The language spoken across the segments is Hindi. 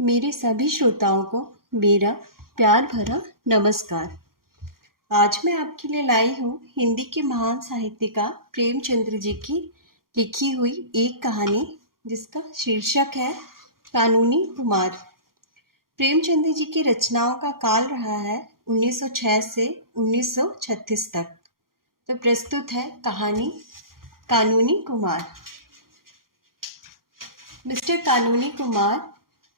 मेरे सभी श्रोताओं को मेरा प्यार भरा नमस्कार। आज मैं आपके लिए लाई हूँ हिंदी के महान साहित्यकार प्रेमचंद्र जी की लिखी हुई एक कहानी जिसका शीर्षक है कानूनी कुमार। प्रेमचंद्र जी की रचनाओं का काल रहा है 1906 से 1936 तक। तो प्रस्तुत है कहानी कानूनी कुमार। मिस्टर कानूनी कुमार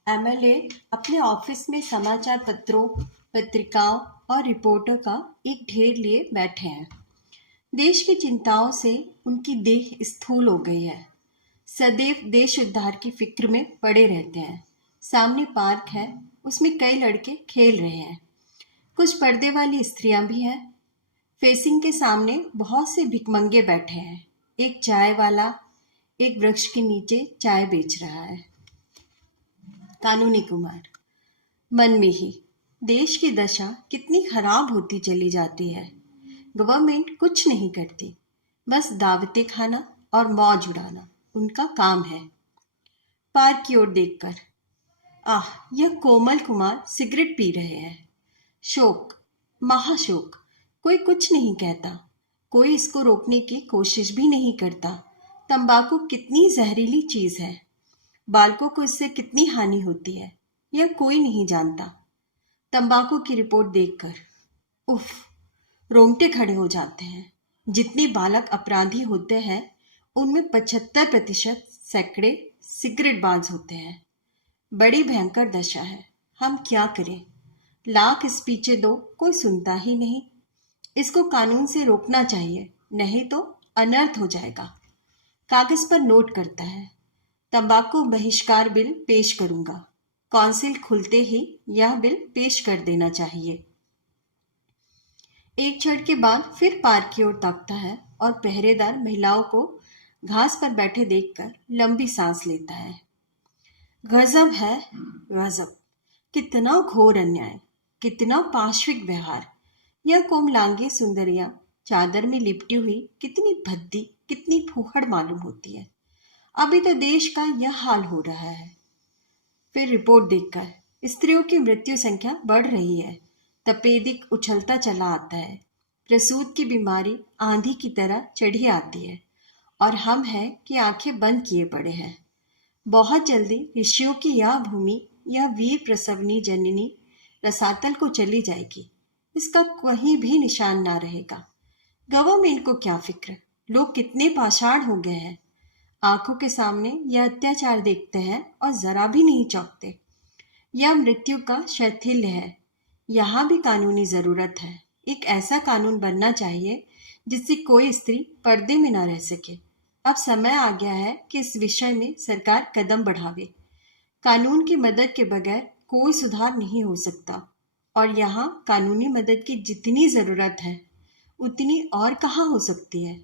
एमएलए अपने ऑफिस में समाचार पत्रों, पत्रिकाओं और रिपोर्टों का एक ढेर लिए बैठे हैं। देश की चिंताओं से उनकी देह स्थूल हो गई है। सदैव देश उद्धार की फिक्र में पड़े रहते हैं। सामने पार्क है, उसमें कई लड़के खेल रहे हैं। कुछ पर्दे वाली स्त्रियां भी हैं। फेसिंग के सामने बहुत से भिखमंगे बैठे हैं। एक चाय वाला एक वृक्ष के नीचे चाय बेच रहा है। कानूनी कुमार मन में ही देश की दशा कितनी खराब होती चली जाती है। गवर्नमेंट कुछ नहीं करती, बस दावतें खाना और मौज उड़ाना उनका काम है। पार्क की ओर देखकर यह कोमल कुमार सिगरेट पी रहे हैं। शोक, महाशोक। कोई कुछ नहीं कहता, कोई इसको रोकने की कोशिश भी नहीं करता। तंबाकू कितनी जहरीली चीज है, बालकों को इससे कितनी हानि होती है, यह कोई नहीं जानता। तंबाकू की रिपोर्ट देखकर उफ, रोंगटे खड़े हो जाते हैं। जितने बालक अपराधी होते हैं उनमें 75% सैकड़े सिगरेटबाज होते हैं। बड़ी भयंकर दशा है। हम क्या करें? लाख स्पीचें दो, कोई सुनता ही नहीं। इसको कानून से रोकना चाहिए, नहीं तो अनर्थ हो जाएगा। कागज पर नोट करता है। तंबाकू बहिष्कार बिल पेश करूंगा। काउंसिल खुलते ही यह बिल पेश कर देना चाहिए। एक क्षण के बाद फिर पार्क की ओर ताकता है और पहरेदार महिलाओं को घास पर बैठे देखकर लंबी सांस लेता है। गजब है, गजब। कितना घोर अन्याय, कितना पाशविक व्यवहार। यह कोमलांगी सुंदरियां चादर में लिपटी हुई कितनी भद्दी, कितनी फूहड़ मालूम होती है। अभी तो देश का यह हाल हो रहा है। फिर रिपोर्ट देखकर स्त्रियों की मृत्यु संख्या बढ़ रही है। तपेदिक उछलता चला आता है। प्रसूत की बीमारी आंधी की तरह चढ़ी आती है और हम हैं कि आंखें बंद किए पड़े हैं। बहुत जल्दी ऋषियों की यह भूमि, यह वीर प्रसवनी जननी रसातल को चली जाएगी। इसका कहीं भी निशान ना रहेगा। गवर्नमेंट को क्या फिक्र, लोग कितने पाषाण हो गए हैं। आंखों के सामने यह अत्याचार देखते हैं और जरा भी नहीं चौंकते। यह मृत्यु का शैथिल्य है। यहाँ भी कानूनी जरूरत है। एक ऐसा कानून बनना चाहिए जिससे कोई स्त्री पर्दे में न रह सके। अब समय आ गया है कि इस विषय में सरकार कदम बढ़ावे। कानून की मदद के बगैर कोई सुधार नहीं हो सकता और यहाँ कानूनी मदद की जितनी जरूरत है उतनी और कहाँ हो सकती है।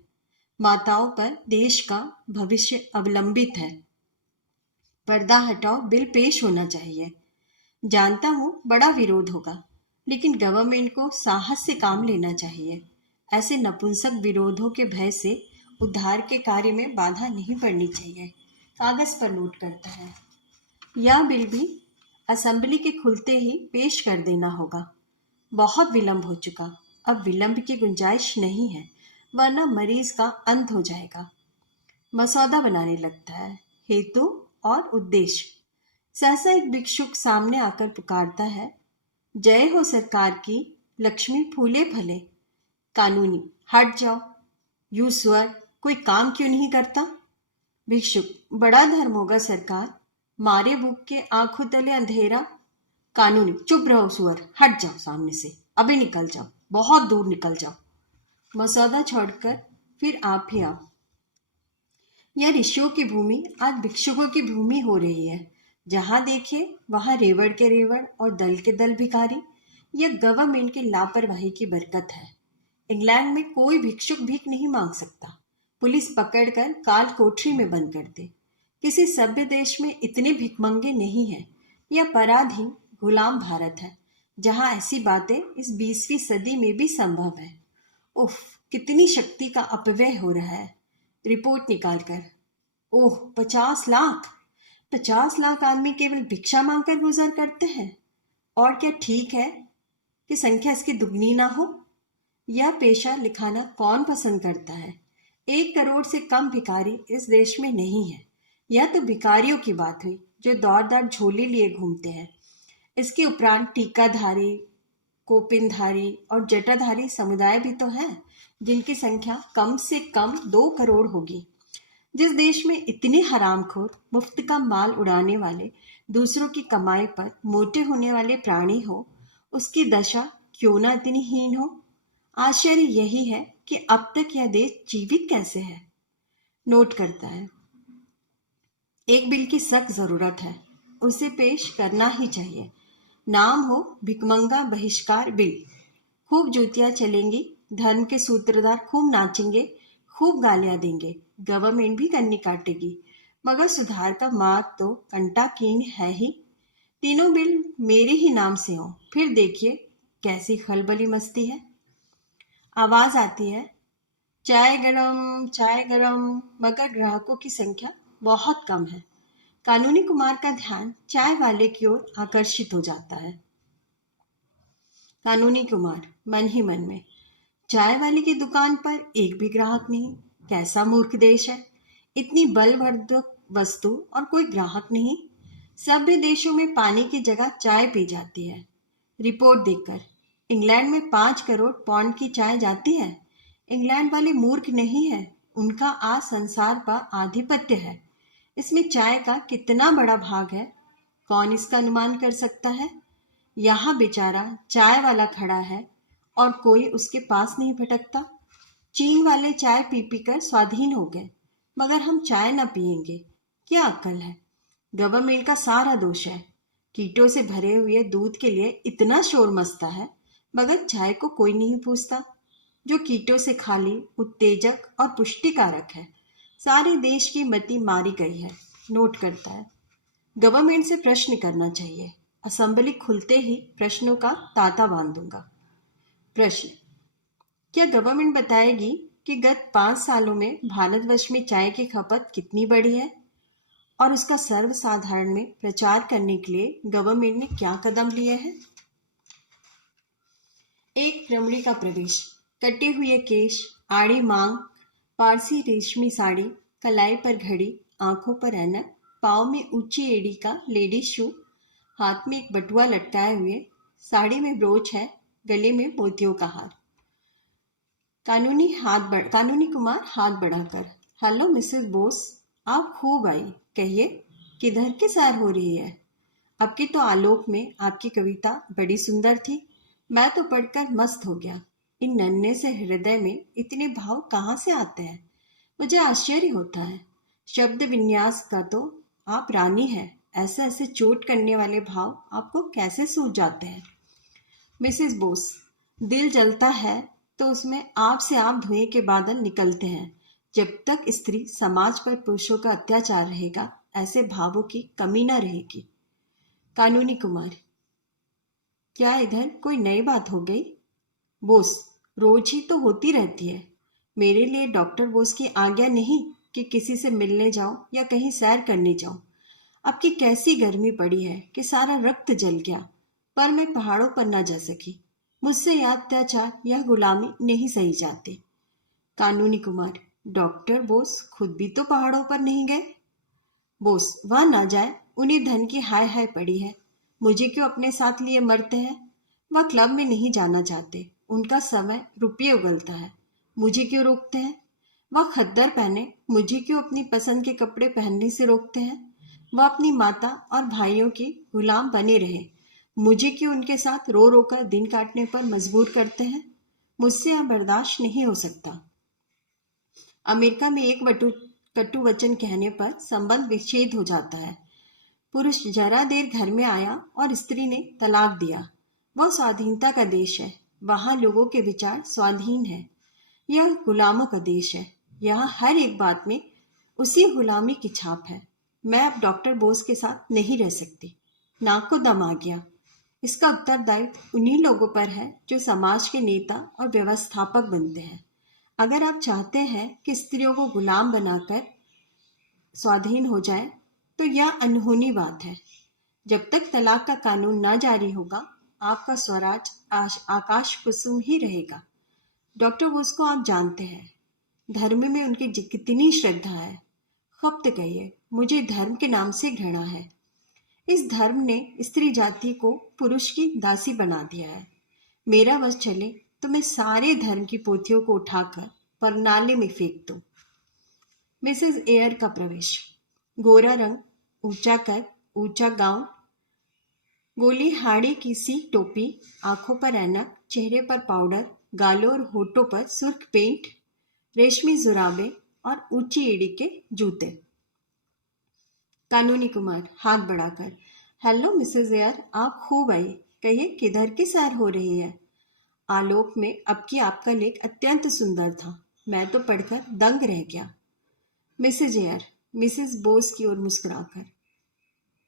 माताओं पर देश का भविष्य अवलंबित है। पर्दा हटाओ बिल पेश होना चाहिए। जानता हूँ बड़ा विरोध होगा, लेकिन गवर्नमेंट को साहस से काम लेना चाहिए। ऐसे नपुंसक विरोधों के भय से उद्धार के कार्य में बाधा नहीं पड़नी चाहिए। कागज पर नोट करता है। यह बिल भी असेंबली के खुलते ही पेश कर देना होगा। बहुत विलंब हो चुका, अब विलंब की गुंजाइश नहीं है, वरना मरीज का अंत हो जाएगा। मसौदा बनाने लगता है। हेतु और उद्देश्य। सहसा एक भिक्षुक सामने आकर पुकारता है, जय हो सरकार की, लक्ष्मी फूले फले। कानूनी, हट जाओ। यू स्वर, कोई काम क्यों नहीं करता? भिक्षुक, बड़ा धर्म होगा सरकार, मारे भूख के आंखों तले अंधेरा। कानूनी, चुप रहो सुअर, हट जाओ सामने से, अभी निकल जाओ, बहुत दूर निकल जाओ। मसौदा छोड़कर फिर आप ही आओ। यह ऋषियों की भूमि आज भिक्षुकों की भूमि हो रही है। जहां देखे वहां रेवड़ के रेवड़ और दल के दल भिखारी। यह गवर्नमेंट की लापरवाही की बरकत है। इंग्लैंड में कोई भिक्षुक भीख नहीं मांग सकता। पुलिस पकड़कर काल कोठरी में बंद कर दे। किसी सभ्य देश में इतने भिखमंगे नहीं है। यह पराधीन गुलाम भारत है, जहां ऐसी बातें इस 20वीं सदी में भी संभव है। उफ, कितनी शक्ति का अपव्यय हो रहा है। रिपोर्ट निकालकर, ओह 50 लाख, 50 लाख आदमी केवल भिक्षा मांगकर गुजर करते हैं। और क्या ठीक है कि संख्या इसकी दुगनी ना हो? यह पेशा लिखाना कौन पसंद करता है? 1 करोड़ से कम भिखारी इस देश में नहीं है। यह तो भिखारियों की बात हुई जो दौड़ दौड़ झोले लिए घूमते हैं। इसके उपरांत टीकाधारी, कोपिनधारी और जटाधारी समुदाय भी तो हैं, जिनकी संख्या कम से कम 2 करोड़ होगी। जिस देश में इतने हरामखोर, मुफ्त का माल उड़ाने वाले, दूसरों की कमाई पर मोटे होने वाले प्राणी हो, उसकी दशा क्यों ना इतनी हीन हो? आश्चर्य यही है कि अब तक यह देश जीवित कैसे है। नोट करता है, एक बिल की सख्त जरूरत है, उसे पेश करना ही चाहिए। नाम हो भिकमंगा बहिष्कार बिल। खूब जूतियां चलेंगी, धर्म के सूत्रधार खूब नाचेंगे, खूब गालियां देंगे, गवर्नमेंट भी कन्नी काटेगी, मगर सुधार का मार्ग तो कंटाकीन है ही। तीनों बिल मेरे ही नाम से हो, फिर देखिए कैसी खलबली मस्ती है। आवाज आती है, चाय गरम, मगर ग्राहकों की संख्या बहुत कम है। कानूनी कुमार का ध्यान चाय वाले की ओर आकर्षित हो जाता है। कानूनी कुमार मन ही मन में, चाय वाले की दुकान पर एक भी ग्राहक नहीं, कैसा मूर्ख देश है। इतनी बलवर्धक वस्तु और कोई ग्राहक नहीं। सभ्य देशों में पानी की जगह चाय पी जाती है। रिपोर्ट देखकर इंग्लैंड में 5 करोड़ पाउंड की चाय जाती है। इंग्लैंड वाले मूर्ख नहीं है, उनका आज संसार पर आधिपत्य है। इसमें चाय का कितना बड़ा भाग है, कौन इसका अनुमान कर सकता है? यहाँ बेचारा चाय वाला खड़ा है और कोई उसके पास नहीं भटकता। चीन वाले चाय पी पी कर स्वाधीन हो गए, मगर हम चाय ना पिएंगे, क्या अक्ल है? गवर्नमेंट का सारा दोष है। कीटों से भरे हुए दूध के लिए इतना शोर मचता है, मगर चाय को कोई नहीं पूछता, जो कीटों से खाली, उत्तेजक और पुष्टिकारक है। सारे देश की मति मारी गई है। नोट करता है, गवर्नमेंट से प्रश्न करना चाहिए। असेंबली खुलते ही प्रश्नों का तांता बांध दूंगा। प्रश्न, क्या गवर्नमेंट बताएगी कि गत 5 सालों में भारतवर्ष में चाय की खपत कितनी बढ़ी है और उसका सर्वसाधारण में प्रचार करने के लिए गवर्नमेंट ने क्या कदम लिए हैं? एक रमणी का प्रवेश, कटे हुए केश, आड़ी मांग, पारसी रेशमी साड़ी, कलाई पर घड़ी, आंखों पर ऐनक, पाँव में ऊंची एड़ी का लेडीज शू, हाथ में एक बटुआ लटकाए हुए, साड़ी में ब्रोच है, गले में मोतियों का हार। कानूनी कुमार हाथ बढ़ाकर, हेलो मिसेस बोस, आप खूब आई, कहिए किधर की सैर हो रही है? आपकी तो आलोक में आपकी कविता बड़ी सुंदर थी, मैं तो पढ़कर मस्त हो गया। इन नन्हे से हृदय में इतने भाव कहाँ से आते हैं? मुझे आश्चर्य होता है। शब्द विन्यास का तो आप रानी है, ऐसे ऐसे चोट करने वाले भाव आपको कैसे सूझ जाते हैं? मिसेस बोस, दिल जलता है तो उसमें आप से आप धुएं के बादल निकलते हैं। जब तक स्त्री समाज पर पुरुषों का अत्याचार रहेगा, ऐसे भावों की कमी न रहेगी। कानूनी कुमार, क्या इधर कोई नई बात हो गई? बोस, रोज ही तो होती रहती है। मेरे लिए डॉक्टर बोस की आज्ञा नहीं कि किसी से मिलने जाऊं या कहीं सैर करने जाऊं। आपकी कैसी गर्मी पड़ी है कि सारा रक्त जल गया, पर मैं पहाड़ों पर न जा सकी। मुझसे यह अत्याचार, यह गुलामी नहीं सही जाती। कानूनी कुमार, डॉक्टर बोस खुद भी तो पहाड़ों पर नहीं गए। बोस, वह ना जाए, उन्हीं धन की हाय हाय पड़ी है। मुझे क्यों अपने साथ लिए मरते हैं? वह क्लब में नहीं जाना चाहते, उनका समय रुपये उगलता है। मुझे क्यों रोकते हैं? वह खद्दर पहने, मुझे क्यों अपनी पसंद के कपड़े पहनने से रोकते हैं? वह अपनी माता और भाइयों की गुलाम बने रहे, मुझे क्यों उनके साथ रो रो कर दिन काटने पर मजबूर करते हैं? मुझसे यह बर्दाश्त नहीं हो सकता। अमेरिका में एक कटु वचन कहने पर संबंध विच्छेद हो जाता है। पुरुष जरा देर घर में आया और स्त्री ने तलाक दिया। वह स्वाधीनता का देश है, वहां लोगों के विचार स्वाधीन है। यह गुलामों का देश है, यहाँ हर एक बात में उसी गुलामी की छाप है। मैं अब डॉक्टर बोस के साथ नहीं रह सकती। नाक को दम आ गया। इसका उत्तरदायित्व उन्हीं लोगों पर है जो समाज के नेता और व्यवस्थापक बनते हैं। अगर आप चाहते हैं कि स्त्रियों को गुलाम बनाकर स्वाधीन हो जाए, तो यह अनहोनी बात है। जब तक तलाक का कानून ना जारी होगा, आपका स्वराज आकाश कुसुम ही रहेगा। डॉक्टर बोस को आप जानते हैं, धर्म में उनकी कितनी श्रद्धा है। खप्त कहिए, मुझे धर्म के नाम से घृणा है। इस धर्म ने स्त्री जाति को पुरुष की दासी बना दिया है। मेरा वश चले तो मैं सारे धर्म की पोथियों को उठाकर परनाले में फेंक दूं। मिसेस एयर का प्रवेश। गोरा रंग, ऊंचा कद, ऊंचा गाउन, गोली हाड़ी की सी टोपी, आंखों पर ऐनक, चेहरे पर पाउडर, गालों और होठों पर सुर्ख पेंट, रेशमी जुराबे और ऊंची एड़ी के जूते। कानूनी कुमार हाथ बढ़ाकर, हेलो मिसेस एयर, आप खूब आई। कहिए, किधर की सैर हो रही है? आलोक में अब की आपका लेख अत्यंत सुंदर था। मैं तो पढ़कर दंग रह गया। मिसेज एयर, मिसेस बोस की ओर मुस्कुराकर,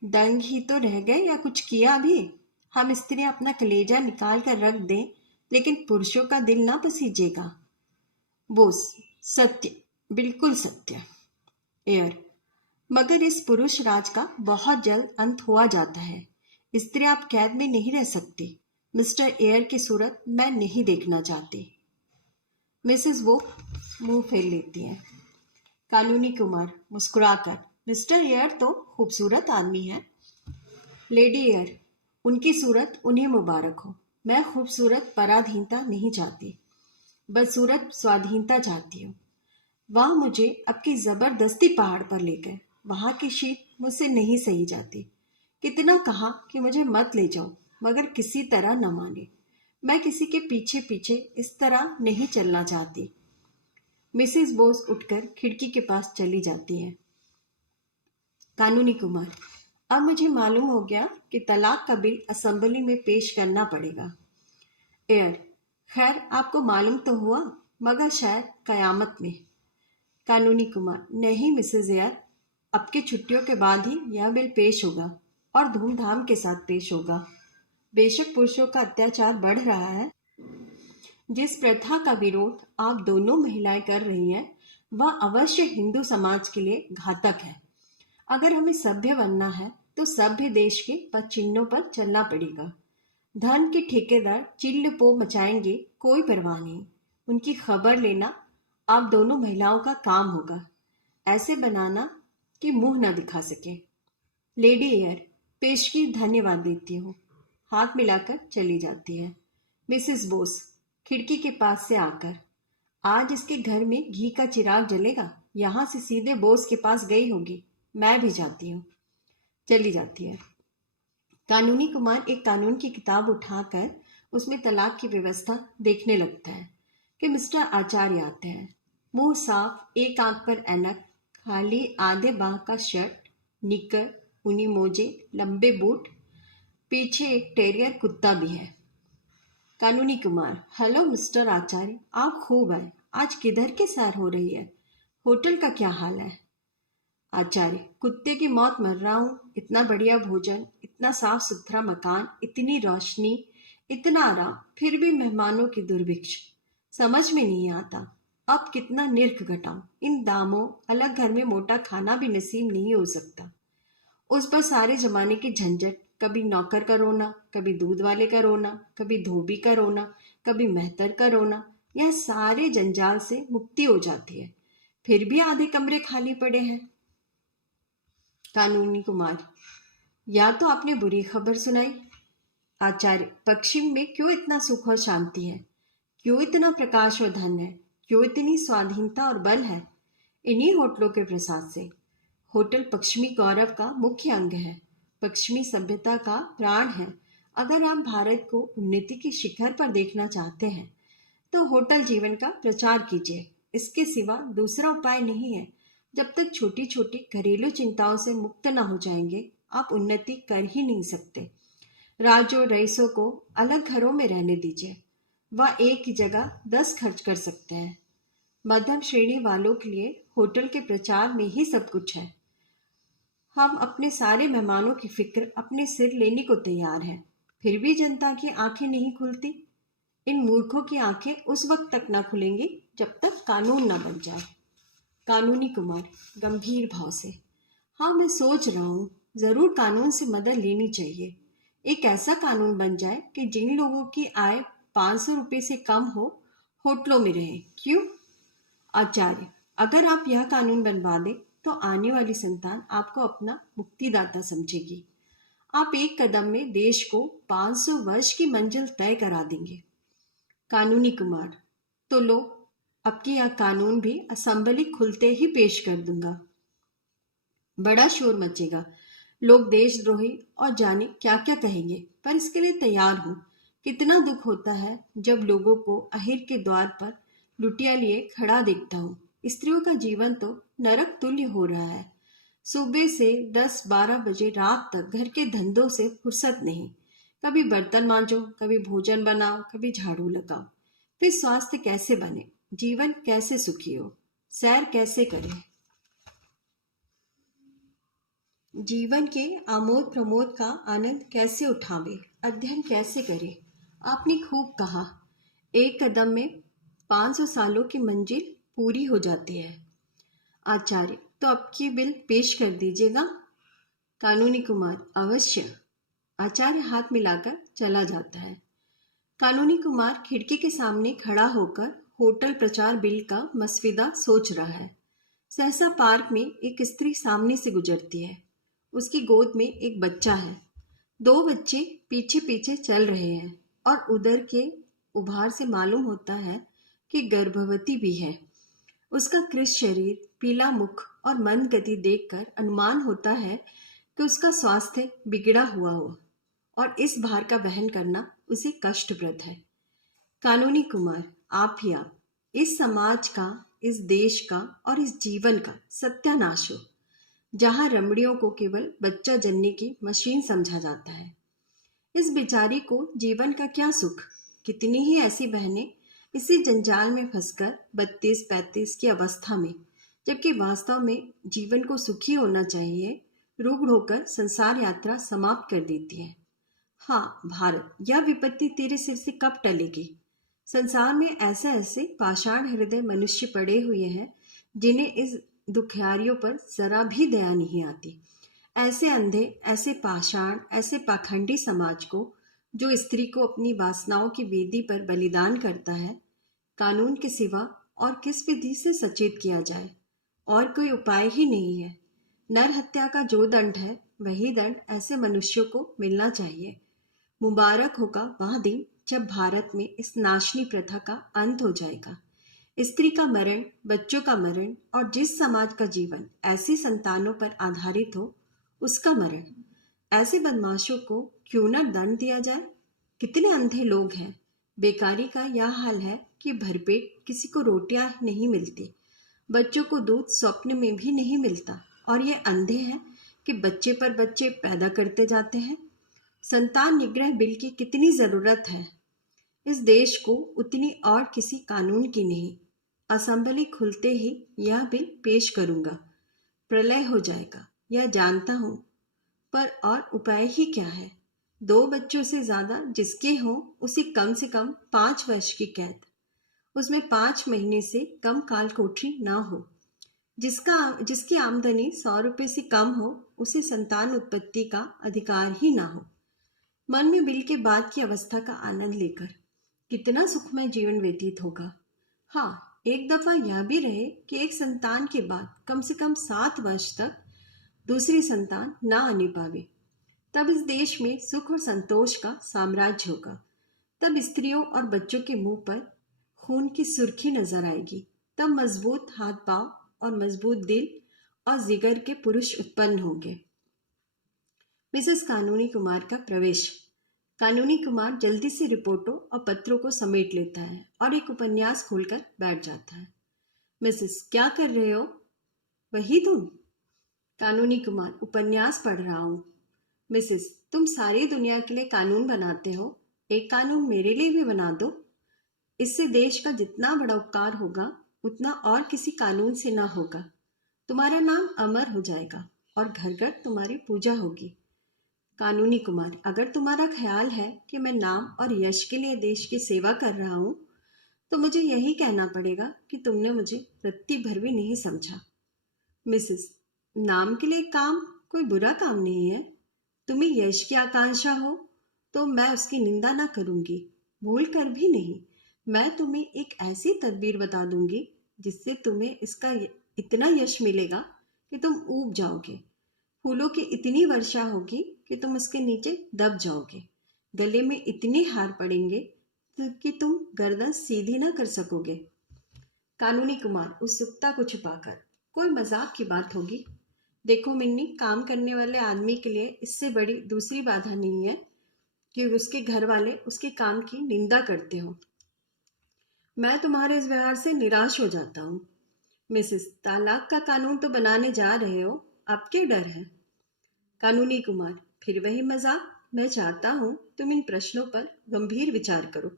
दंग ही तो रह गए या कुछ किया भी? हम स्त्रियां अपना कलेजा निकाल कर रख दें, लेकिन पुरुषों का दिल ना पसीजेगा। बोस, सत्य, बिल्कुल सत्य। एयर, मगर इस पुरुष राज का बहुत जल्द अंत हुआ जाता है। स्त्री आप कैद में नहीं रह सकती। मिस्टर एयर की सूरत मैं नहीं देखना चाहती। मिसेस वो मुंह फेर लेती हैं। कानूनी कुमार मुस्कुराकर, मिस्टर एयर तो खूबसूरत आदमी है। लेडी एयर, उनकी सूरत उन्हें मुबारक हो। मैं खूबसूरत पराधीनता नहीं चाहती, बदसूरत स्वाधीनता चाहती हूँ। वह मुझे आपकी जबरदस्ती पहाड़ पर ले गए। वहां की शीत मुझसे नहीं सही जाती। कितना कहा कि मुझे मत ले जाओ, मगर किसी तरह न माने। मैं किसी के पीछे पीछे इस तरह नहीं चलना चाहती। मिसेस बोस उठकर खिड़की के पास चली जाती है। कानूनी कुमार, अब मुझे मालूम हो गया कि तलाक का बिल असेंबली में पेश करना पड़ेगा। एयर, खैर आपको मालूम तो हुआ, मगर शायद कयामत में। कानूनी कुमार, नहीं मिसेज एयर, अब की छुट्टियों के बाद ही यह बिल पेश होगा और धूमधाम के साथ पेश होगा। बेशक पुरुषों का अत्याचार बढ़ रहा है। जिस प्रथा का विरोध आप दोनों महिलाएं कर रही हैं, वह अवश्य हिंदू समाज के लिए घातक है। अगर हमें सभ्य बनना है तो सभ्य देश के पद चिन्हों पर चलना पड़ेगा। धर्म के ठेकेदार चिल्ल पो मचाएंगे, कोई परवाह नहीं। उनकी खबर लेना आप दोनों महिलाओं का काम होगा। ऐसे बनाना कि मुंह न दिखा सके। लेडी एयर, पेशगी धन्यवाद देती हूँ। हाथ मिलाकर चली जाती है। मिसेस बोस खिड़की के पास से आकर, आज इसके घर में घी का चिराग जलेगा। यहाँ से सीधे बोस के पास गई होगी। मैं भी जाती हूँ। चली जाती है। कानूनी कुमार एक कानून की किताब उठाकर उसमें तलाक की व्यवस्था देखने लगता है कि मिस्टर आचार्य आते हैं। मुंह साफ, एक आंख पर ऐनक, खाली आधे बाह का शर्ट, निकर, ऊनी मोजे, लंबे बूट, पीछे एक टेरियर कुत्ता भी है। कानूनी कुमार, हेलो मिस्टर आचार्य, आप खूब आए। आज किधर की सैर हो रही है? होटल का क्या हाल है? आचार्य, कुत्ते की मौत मर रहा हूँ। इतना बढ़िया भोजन, इतना साफ सुथरा मकान, इतनी रोशनी, इतना आराम, फिर भी मेहमानों की दुर्भिक्ष। समझ में नहीं आता अब कितना निर्ख घटाऊं। इन दामों अलग घर में मोटा खाना भी नसीब नहीं हो सकता। उस पर सारे जमाने की झंझट, कभी नौकर का रोना, कभी दूध वाले का रोना, कभी धोबी का रोना, कभी मेहतर का रोना। यह सारे जंजाल से मुक्ति हो जाती है। फिर भी आधे कमरे खाली पड़े हैं। कानूनी कुमार, या तो आपने बुरी खबर सुनाई। आचार्य, पश्चिम में क्यों इतना सुख और शांति है? क्यों इतना प्रकाश और धन है? क्यों इतनी स्वाधीनता और बल है? इन्हीं होटलों के प्रसाद से। होटल पश्चिमी गौरव का मुख्य अंग है, पश्चिमी सभ्यता का प्राण है। अगर आप भारत को उन्नति की शिखर पर देखना चाहते हैं तो होटल जीवन का प्रचार कीजिए। इसके सिवा दूसरा उपाय नहीं है। जब तक छोटी छोटी घरेलू चिंताओं से मुक्त न हो जाएंगे, आप उन्नति कर ही नहीं सकते। राजों रईसों को अलग घरों में रहने दीजिए। वह एक ही जगह 10 खर्च कर सकते हैं। मध्यम श्रेणी वालों के लिए होटल के प्रचार में ही सब कुछ है। हम अपने सारे मेहमानों की फिक्र अपने सिर लेने को तैयार हैं, फिर भी जनता की आंखें नहीं खुलती। इन मूर्खों की आंखें उस वक्त तक न खुलेंगी जब तक कानून न बन जाए। कानूनी कुमार गंभीर भाव से, हाँ, मैं सोच रहा हूँ जरूर कानून से मदद लेनी चाहिए। एक ऐसा कानून बन जाए कि जिन लोगों की आय 500 रुपये से कम हो होटलों में रहे। क्यों? आचार्य, अगर आप यह कानून बनवा दें तो आने वाली संतान आपको अपना मुक्तिदाता समझेगी। आप एक कदम में देश को 500 वर्ष की मंजिल तय करा देंगे। कानूनी कुमार, तो लो, अब की यह कानून भी असेंबली खुलते ही पेश कर दूंगा। बड़ा शोर मचेगा, लोग देशद्रोही और जाने क्या क्या कहेंगे, पर इसके लिए तैयार हूं। कितना दुख होता है जब लोगों को अहिर के द्वार पर लुटिया लिए खड़ा देखता हूँ। स्त्रियों का जीवन तो नरक तुल्य हो रहा है। सुबह से 10-12 बजे रात तक घर के धंधों से फुर्सत नहीं। कभी बर्तन मांजो, कभी भोजन बनाओ, कभी झाड़ू लगाओ। फिर स्वास्थ्य कैसे बने, जीवन कैसे सुखी हो, सैर कैसे करें, जीवन के आमोद प्रमोद का आनंद कैसे उठावे, अध्ययन कैसे करे। आपने खूब कहा, एक कदम में 500 सालों की मंजिल पूरी हो जाती है। आचार्य, तो अब की बिल पेश कर दीजिएगा। कानूनी कुमार, अवश्य। आचार्य हाथ मिलाकर चला जाता है। कानूनी कुमार खिड़की के सामने खड़ा होकर होटल प्रचार बिल का मसविदा सोच रहा है। सहसा पार्क में एक स्त्री सामने से गुजरती है। उसकी गोद में एक बच्चा है। दो बच्चे पीछे पीछे चल रहे हैं और उधर के उभार से मालूम होता है कि गर्भवती भी है। उसका कृश शरीर, पीला मुख और मंद गति देखकर अनुमान होता है कि उसका स्वास्थ्य बिगड़ा हुआ हो और इस भार का वहन करना उसे कष्टप्रद है। कानूनी कुमार, आप ही आप, इस समाज का, इस देश का और इस जीवन का सत्यानाश हो, जहां रमणियों को केवल बच्चा जनने की मशीन समझा जाता है। इस बेचारी को जीवन का क्या सुख। कितनी ही ऐसी बहनें इसी जंजाल में फंसकर 32-35 की अवस्था में, जबकि वास्तव में जीवन को सुखी होना चाहिए, रूढ़ होकर संसार यात्रा समाप्त कर देती है। हाँ भारत, यह विपत्ति तेरे सिर से कब टलेगी? संसार में ऐसे ऐसे पाषाण हृदय मनुष्य पड़े हुए हैं जिन्हें इस दुखियारियों पर जरा भी दया नहीं आती। ऐसे अंधे, ऐसे पाषाण, ऐसे पाखंडी समाज को, जो स्त्री को अपनी वासनाओं की वेदी पर बलिदान करता है, कानून के सिवा और किस विधि से सचेत किया जाए? और कोई उपाय ही नहीं है। नर हत्या का जो दंड है, वही दंड ऐसे मनुष्यों को मिलना चाहिए। मुबारक होगा वह दिन जब भारत में इस नाशनी प्रथा का अंत हो जाएगा। स्त्री का मरण, बच्चों का मरण और जिस समाज का जीवन ऐसी संतानों पर आधारित हो, उसका मरण। ऐसे बदमाशों को क्यों न दंड दिया जाए? कितने अंधे लोग हैं। बेकारी का यह हाल है कि भरपेट किसी को रोटियां नहीं मिलती, बच्चों को दूध स्वप्न में भी नहीं मिलता, और ये अंधे हैं कि बच्चे पर बच्चे पैदा करते जाते हैं। संतान निग्रह बिल की कितनी जरूरत है। इस देश को उतनी और किसी कानून की नहीं। असेंबली खुलते ही यह बिल पेश करूंगा। प्रलय हो जाएगा, यह जानता हूं, पर और उपाय ही क्या है? 2 बच्चों से ज्यादा जिसके हो, उसे कम से कम 5 वर्ष की कैद, उसमें 5 महीने से कम काल कोठरी ना हो। जिसकी आमदनी 100 रुपये से कम हो, उसे संतान उत्पत्ति का अधिकार ही ना हो। मन में बिल के बाद की अवस्था का आनंद लेकर कितना सुखमय जीवन व्यतीत होगा। हाँ, एक दफा यह भी रहे कि एक संतान के बाद कम से कम 7 वर्ष तक दूसरी संतान ना आने पावे। तब इस देश में सुख और संतोष का साम्राज्य होगा। तब स्त्रियों और बच्चों के मुंह पर खून की सुर्खी नजर आएगी। तब मजबूत हाथ पांव और मजबूत दिल और जिगर के पुरुष उत्पन्न होंगे। मिसेस कानूनी कुमार का प्रवेश। कानूनी कुमार जल्दी से रिपोर्टों और पत्रों को समेट लेता है और एक उपन्यास खोलकर बैठ जाता है। मिसेस, क्या कर रहे हो? वही तुम? कानूनी कुमार, उपन्यास पढ़ रहा हूँ। मिसेस, तुम सारी दुनिया के लिए कानून बनाते हो, एक कानून मेरे लिए भी बना दो। इससे देश का जितना बड़ा उपकार होगा, उतना और किसी कानून से ना होगा। तुम्हारा नाम अमर हो जाएगा और घर घर तुम्हारी पूजा होगी। कानूनी कुमार, अगर तुम्हारा ख्याल है कि मैं नाम और यश के लिए देश की सेवा कर रहा हूं, तो मुझे यही कहना पड़ेगा कि तुमने मुझे रत्ती भर भी नहीं समझा। मिसेस, नाम के लिए काम कोई बुरा काम नहीं है। तुम्हें यश की आकांक्षा हो तो मैं उसकी निंदा ना करूंगी, भूल कर भी नहीं। मैं तुम्हें एक ऐसी तदबीर बता दूंगी जिससे तुम्हें इसका इतना यश मिलेगा कि तुम ऊब जाओगे। फूलों की इतनी वर्षा होगी कि तुम उसके नीचे दब जाओगे। गले में इतने हार पड़ेंगे कि तुम गर्दन सीधी ना कर सकोगे। कानूनी कुमार उत्सुकता को छुपाकर, कोई मजाक की बात होगी। देखो मिन्नी, काम करने वाले आदमी के लिए इससे बड़ी दूसरी बाधा नहीं है कि उसके घर वाले उसके काम की निंदा करते हो। मैं तुम्हारे इस व्यवहार से निराश हो जाता हूँ। मिसेस, तालाक का कानून तो बनाने जा रहे हो, अब क्या डर है? कानूनी कुमार, फिर वही मजाक। मैं चाहता हूँ तुम इन प्रश्नों पर गंभीर विचार करो।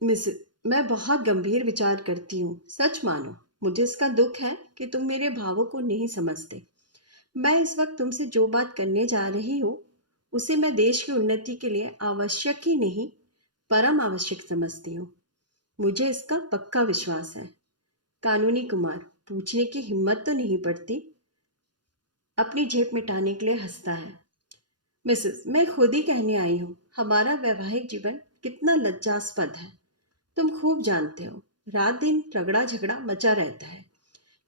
मिसेस, मैं बहुत गंभीर विचार करती हूँ, सच मानो। मुझे इसका दुख है कि तुम मेरे भावों को नहीं समझते। मैं इस वक्त तुमसे जो बात करने जा रही हूँ उसे मैं देश की उन्नति के लिए आवश्यक ही नहीं, परम आवश्यक समझती हूँ। मुझे इसका पक्का विश्वास है। कानूनी कुमार पूछने की हिम्मत तो नहीं पड़ती, अपनी झेप मिटाने के लिए हंसता है। मिसेस, मैं खुद ही कहने आई हूँ, हमारा वैवाहिक जीवन कितना लज्जास्पद है। तुम खूब जानते हो, रात दिन रगड़ा झगड़ा मचा रहता है।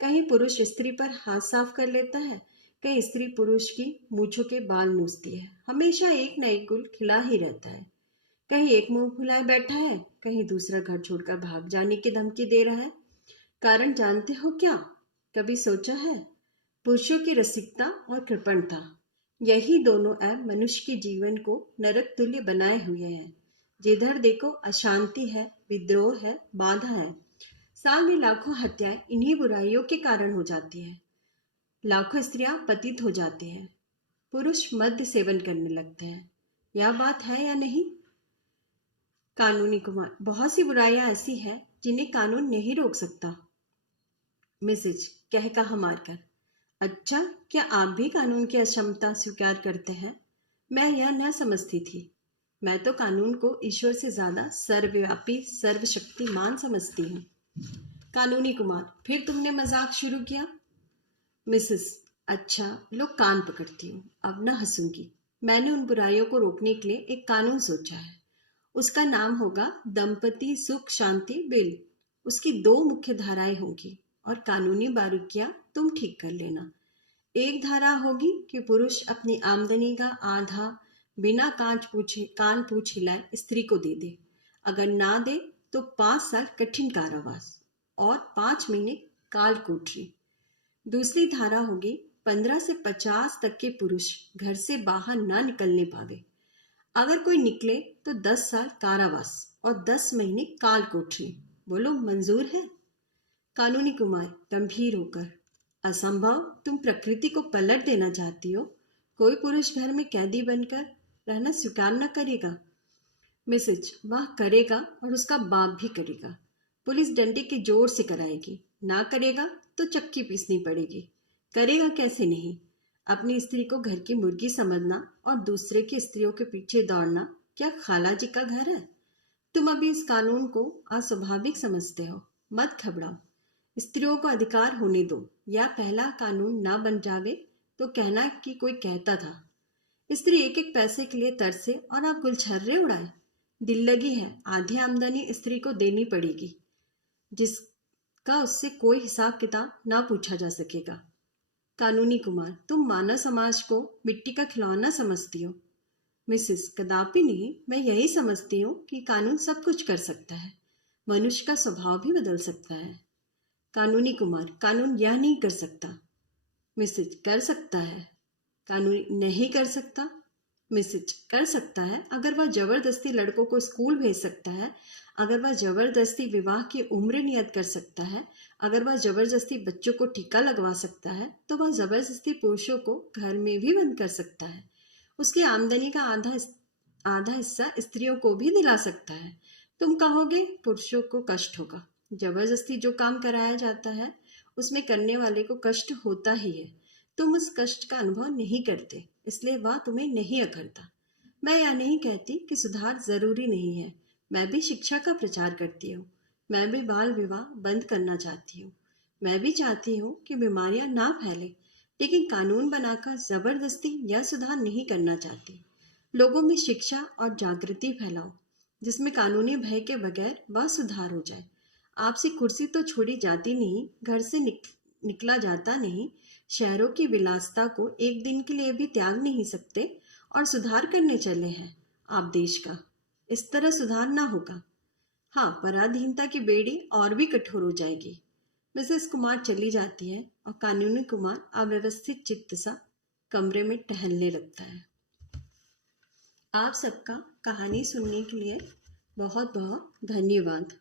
कहीं पुरुष स्त्री पर हाथ साफ कर लेता है, कहीं स्त्री पुरुष की मूछों के बाल नूचती है। हमेशा एक न एक गुल खिला ही रहता है। कहीं एक मुंह फुलाए बैठा है, कहीं दूसरा घर छोड़कर भाग जाने की धमकी दे रहा है। कारण जानते हो क्या? कभी सोचा है? पुरुषों की रसिकता और कृपणता, यही दोनों ऐप मनुष्य के जीवन को नरक तुल्य बनाए हुए हैं। जिधर देखो अशांति है, विद्रोह है, बाधा है। साल में लाखों हत्याएं इन्हीं बुराइयों के कारण हो जाती है। लाखों स्त्रियां पतित हो जाती हैं। पुरुष मद्य सेवन करने लगते हैं। यह बात है या नहीं? कानूनी कुमार, बहुत सी बुराइयां ऐसी हैं जिन्हें कानून नहीं रोक सकता। मिसेज कह कहा मारकर, अच्छा, क्या आप भी कानून की अक्षमता स्वीकार करते हैं? मैं यह न समझती थी। मैं तो कानून को ईश्वर से ज्यादा सर्वव्यापी सर्वशक्तिमान समझती हूँ। कानूनी कुमार, फिर तुमने मजाक शुरू किया? मिसेस, अच्छा, लो कान पकड़ती हूँ, अब न हंसूंगी। मैंने उन बुराइयों को रोकने के लिए एक कानून सोचा है। उसका नाम होगा दंपति सुख शांति बिल। उसकी दो मुख्य धाराएं होंगी और कानूनी बारीकियां तुम ठीक कर लेना। एक धारा होगी कि पुरुष अपनी आमदनी का आधा बिना कान पूछ हिलाए स्त्री को दे दे। अगर ना दे तो 5 साल कठिन कारावास और 5 महीने काल कोठरी। दूसरी धारा होगी 15 से 50 तक के पुरुष घर से बाहर ना निकलने पावे। अगर कोई निकले तो 10 साल कारावास और 10 महीने काल कोठरी। बोलो, मंजूर है? कानूनी कुमार गंभीर होकर, असंभव, तुम प्रकृति को पलट देना चाहती हो। कोई पुरुष घर में कैदी बनकर रहना स्वीकार न करेगा। मिसेज, वह करेगा और उसका बाप भी करेगा। पुलिस डंडे के जोर से कराएगी। ना करेगा तो चक्की पीसनी पड़ेगी। करेगा कैसे नहीं? अपनी स्त्री को घर की मुर्गी समझना और दूसरे की स्त्रियों के पीछे दौड़ना क्या खाला जी का घर है? तुम अभी इस कानून को अस्वाभाविक समझते हो। मत घबराओ, स्त्रियों को अधिकार होने दो। या पहला कानून ना बन जावे तो कहना कि कोई कहता था। स्त्री एक एक पैसे के लिए तरसे और आप गुलछर्रे उड़ाए। दिल लगी है, आधी आमदनी स्त्री को देनी पड़ेगी, जिसका उससे कोई हिसाब किताब ना पूछा जा सकेगा। कानूनी कुमार, तुम मानव समाज को मिट्टी का खिलौना समझती हो। मिसेस, कदापि नहीं। मैं यही समझती हूँ कि कानून सब कुछ कर सकता है, मनुष्य का स्वभाव भी बदल सकता है। कानूनी कुमार, कानून यह नहीं कर सकता। मिसेज, कर सकता है। कानून नहीं कर सकता। मिसेज, कर सकता है। अगर वह जबरदस्ती लड़कों को स्कूल भेज सकता है, अगर वह जबरदस्ती विवाह की उम्र नियत कर सकता है, अगर वह जबरदस्ती बच्चों को टीका लगवा सकता है, तो वह जबरदस्ती पुरुषों को घर में भी बंद कर सकता है। उसकी आमदनी का आधा हिस्सा स्त्रियों को भी दिला सकता है। तुम कहोगे पुरुषों को कष्ट होगा। जबरदस्ती जो काम कराया जाता है उसमें करने वाले को कष्ट होता ही है। तुम उस कष्ट का अनुभव नहीं करते, इसलिए वह तुम्हें नहीं अखरता। मैं यह नहीं कहती कि सुधार जरूरी नहीं है। मैं भी शिक्षा का प्रचार करती हूँ। मैं भी बाल विवाह बंद करना चाहती हूँ। मैं भी चाहती हूँ कि बीमारियां ना फैले, लेकिन कानून बनाकर जबरदस्ती या सुधार नहीं करना चाहती। लोगों में शिक्षा और जागृति फैलाओ, जिसमें कानूनी भय के बगैर वह सुधार हो जाए। आपसी कुर्सी तो छोड़ी जाती नहीं, घर से निकला जाता नहीं। शहरों की विलासिता को एक दिन के लिए भी त्याग नहीं सकते और सुधार करने चले हैं आप देश का। इस तरह सुधार ना होगा। हाँ, पराधीनता की बेड़ी और भी कठोर हो जाएगी। मिसेस कुमार चली जाती है और कानूनी कुमार अव्यवस्थित चित्त सा कमरे में टहलने लगता है। आप सबका कहानी सुनने के लिए बहुत बहुत धन्यवाद।